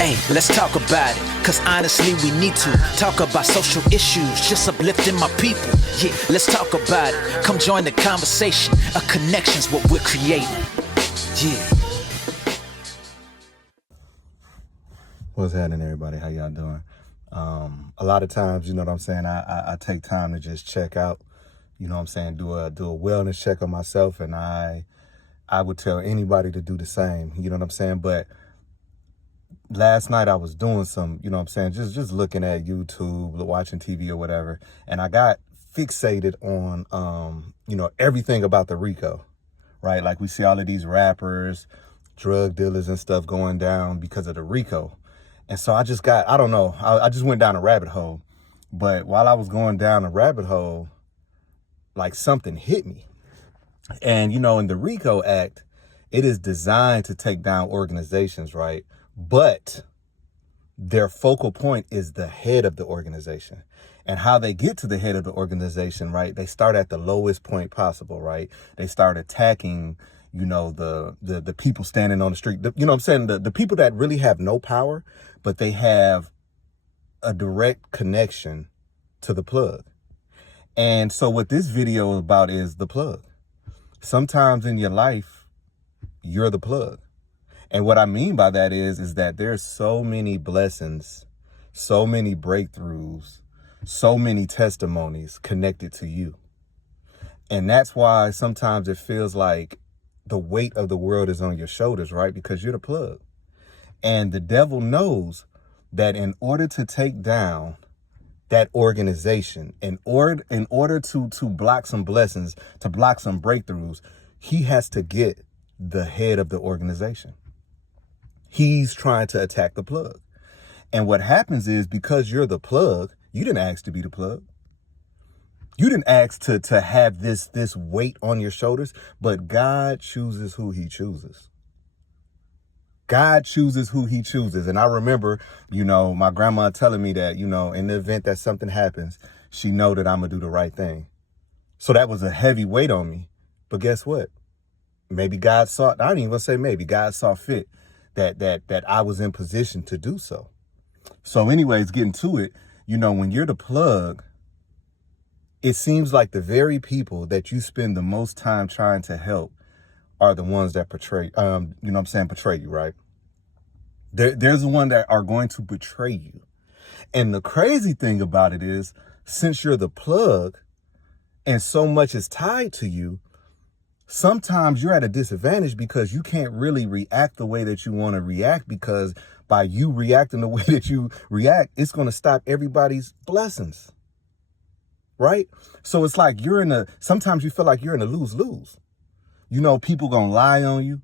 Hey, let's talk about it, cause honestly we need to talk about social issues, just uplifting my people. Yeah, let's talk about it. Come join the conversation. A connection's what we're creating. Yeah. What's happening, everybody? How y'all doing? A lot of times, you know what I'm saying, I take time to just check out, you know what I'm saying, do a wellness check on myself, and I would tell anybody to do the same, you know what I'm saying? But last night I was doing some, you know what I'm saying, just looking at YouTube, watching TV or whatever, and I got fixated on, you know, everything about the RICO, right? Like we see all of these rappers, drug dealers and stuff going down because of the RICO. And so I just got, I don't know, I just went down a rabbit hole. But while I was going down a rabbit hole, like something hit me. And, you know, in the RICO Act, it is designed to take down organizations, right? But their focal point is the head of the organization. And how they get to the head of the organization, right? They start at the lowest point possible, right? They start attacking, you know, the people standing on the street. You know what I'm saying? The people that really have no power, but they have a direct connection to the plug. And so what this video is about is the plug. Sometimes in your life, you're the plug. And what I mean by that is that there's so many blessings, so many breakthroughs, so many testimonies connected to you. And that's why sometimes it feels like the weight of the world is on your shoulders, right? Because you're the plug. And the devil knows that in order to take down that organization, in order to block some blessings, to block some breakthroughs, he has to get the head of the organization. He's trying to attack the plug. And what happens is, because you're the plug, you didn't ask to be the plug. You didn't ask to have this weight on your shoulders, but God chooses who he chooses. God chooses who he chooses. And I remember, you know, my grandma telling me that, you know, in the event that something happens, she know that I'm going to do the right thing. So that was a heavy weight on me. But guess what? Maybe God saw, I don't even say maybe, God saw fit that I was in position to do so. So anyways, getting to it, you know, when you're the plug, it seems like the very people that you spend the most time trying to help are the ones that portray, you know what I'm saying, betray you, right? There's the one that are going to betray you. And the crazy thing about it is, since you're the plug and so much is tied to you, sometimes you're at a disadvantage because you can't really react the way that you want to react, because by you reacting the way that you react, it's going to stop everybody's blessings, right? So it's like sometimes you feel like you're in a lose-lose. You know, people going to lie on you.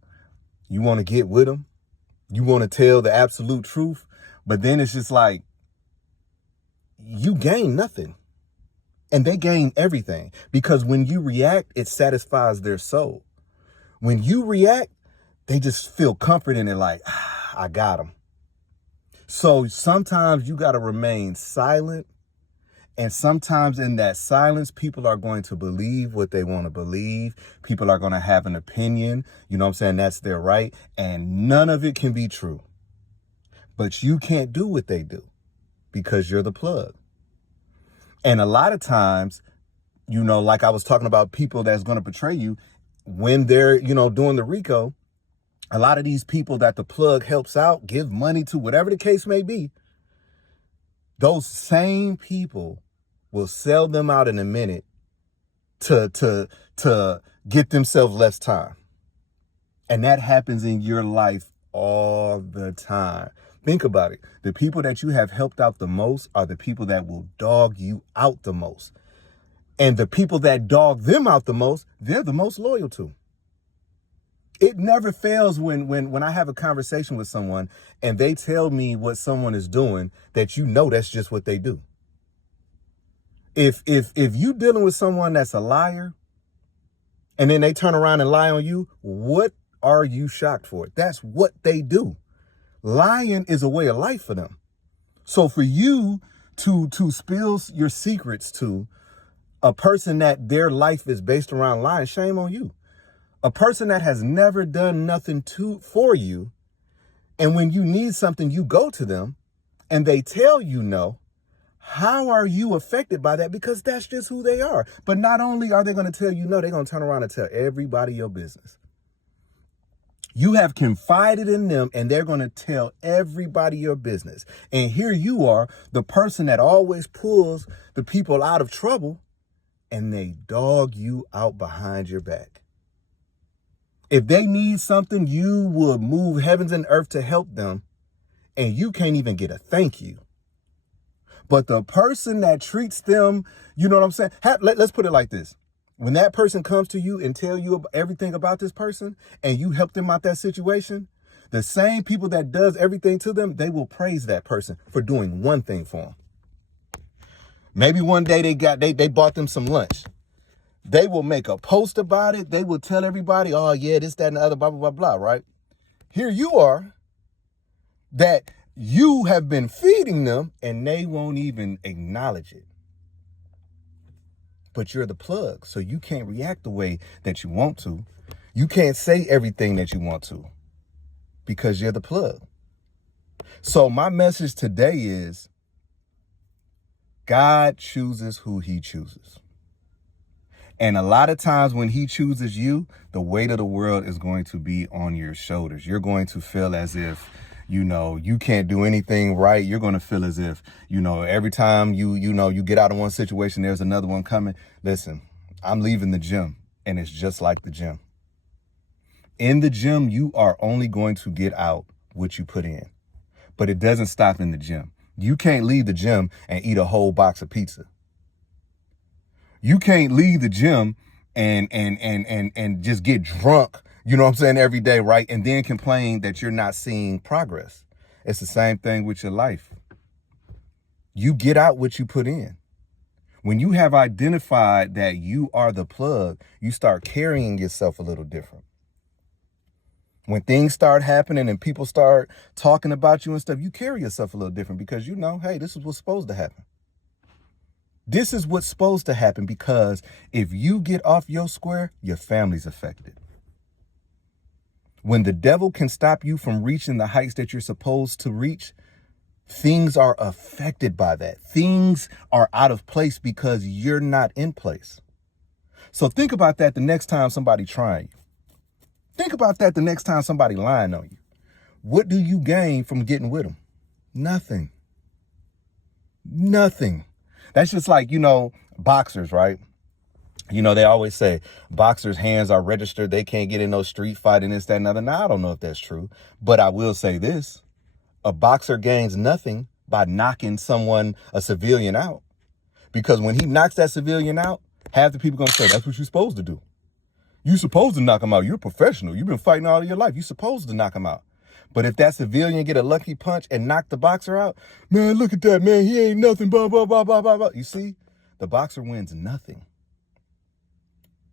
You want to get with them. You want to tell the absolute truth. But then it's just like, you gain nothing. And they gain everything. Because when you react, it satisfies their soul. When you react, they just feel comfort in it, like, I got them. So sometimes you got to remain silent. And sometimes in that silence, people are going to believe what they want to believe. People are going to have an opinion. You know what I'm saying? That's their right. And none of it can be true. But you can't do what they do because you're the plug. And a lot of times, you know, like I was talking about people that's going to betray you when they're, you know, doing the RICO. A lot of these people that the plug helps out, give money to, whatever the case may be, those same people will sell them out in a minute to get themselves less time. And that happens in your life all the time. Think about it. The people that you have helped out the most are the people that will dog you out the most. And the people that dog them out the most, they're the most loyal to. It never fails when I have a conversation with someone and they tell me what someone is doing, that you know that's just what they do. If you dealing with someone that's a liar and then they turn around and lie on you, what are you shocked for? That's what they do. Lying is a way of life for them. So for you to spill your secrets to a person that their life is based around lying, shame on you. A person that has never done nothing for you And when you need something, you go to them and they tell you no. How are you affected by that? Because that's just who they are. But not only are they going to tell you no, they're going to turn around and tell everybody your business. You have confided in them and they're going to tell everybody your business. And here you are, the person that always pulls the people out of trouble, and they dog you out behind your back. If they need something, you would move heavens and earth to help them, and you can't even get a thank you. But the person that treats them, you know what I'm saying? Let's put it like this. When that person comes to you and tell you everything about this person and you help them out that situation, the same people that does everything to them, they will praise that person for doing one thing for them. Maybe one day they bought them some lunch. They will make a post about it. They will tell everybody, oh yeah, this, that, and the other, blah, blah, blah, blah, right? Here you are, that you have been feeding them and they won't even acknowledge it. But you're the plug, so you can't react the way that you want to. You can't say everything that you want to because you're the plug. So my message today is God chooses who he chooses. And a lot of times when he chooses you, the weight of the world is going to be on your shoulders. You're going to feel as if, you can't do anything right. You're going to feel as if, every time you get out of one situation, there's another one coming. Listen, I'm leaving the gym and it's just like the gym. In the gym, you are only going to get out what you put in, but it doesn't stop in the gym. You can't leave the gym and eat a whole box of pizza. You can't leave the gym and just get drunk, every day, right? And then complain that you're not seeing progress. It's the same thing with your life. You get out what you put in. When you have identified that you are the plug, you start carrying yourself a little different. When things start happening and people start talking about you and stuff, you carry yourself a little different because hey, this is what's supposed to happen. This is what's supposed to happen, because if you get off your square, your family's affected. When the devil can stop you from reaching the heights that you're supposed to reach, things are affected by that. Things are out of place because you're not in place. So think about that the next time somebody trying you. Think about that the next time somebody lying on you. What do you gain from getting with them? Nothing. Nothing. That's just like, boxers, right? They always say boxers' hands are registered. They can't get in no street fight and this, that, and other. Now, I don't know if that's true, but I will say this. A boxer gains nothing by knocking a civilian out. Because when he knocks that civilian out, half the people going to say, that's what you're supposed to do. You're supposed to knock him out. You're a professional. You've been fighting all of your life. You're supposed to knock him out. But if that civilian get a lucky punch and knock the boxer out, man, look at that, man. He ain't nothing, blah, blah, blah, blah, blah, blah. You see, the boxer wins nothing.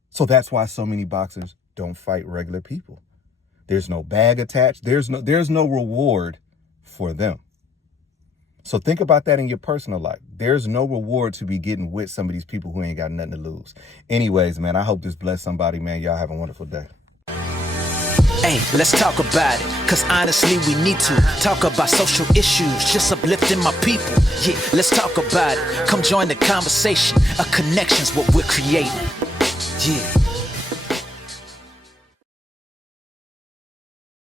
So that's why so many boxers don't fight regular people. There's no bag attached. There's no reward for them. So think about that in your personal life. There's no reward to be getting with some of these people who ain't got nothing to lose. Anyways, man, I hope this bless somebody, man. Y'all have a wonderful day. Hey, let's talk about it, cause honestly we need to talk about social issues, just uplifting my people. Yeah, let's talk about it. Come join the conversation. A connection's what we're creating. Yeah.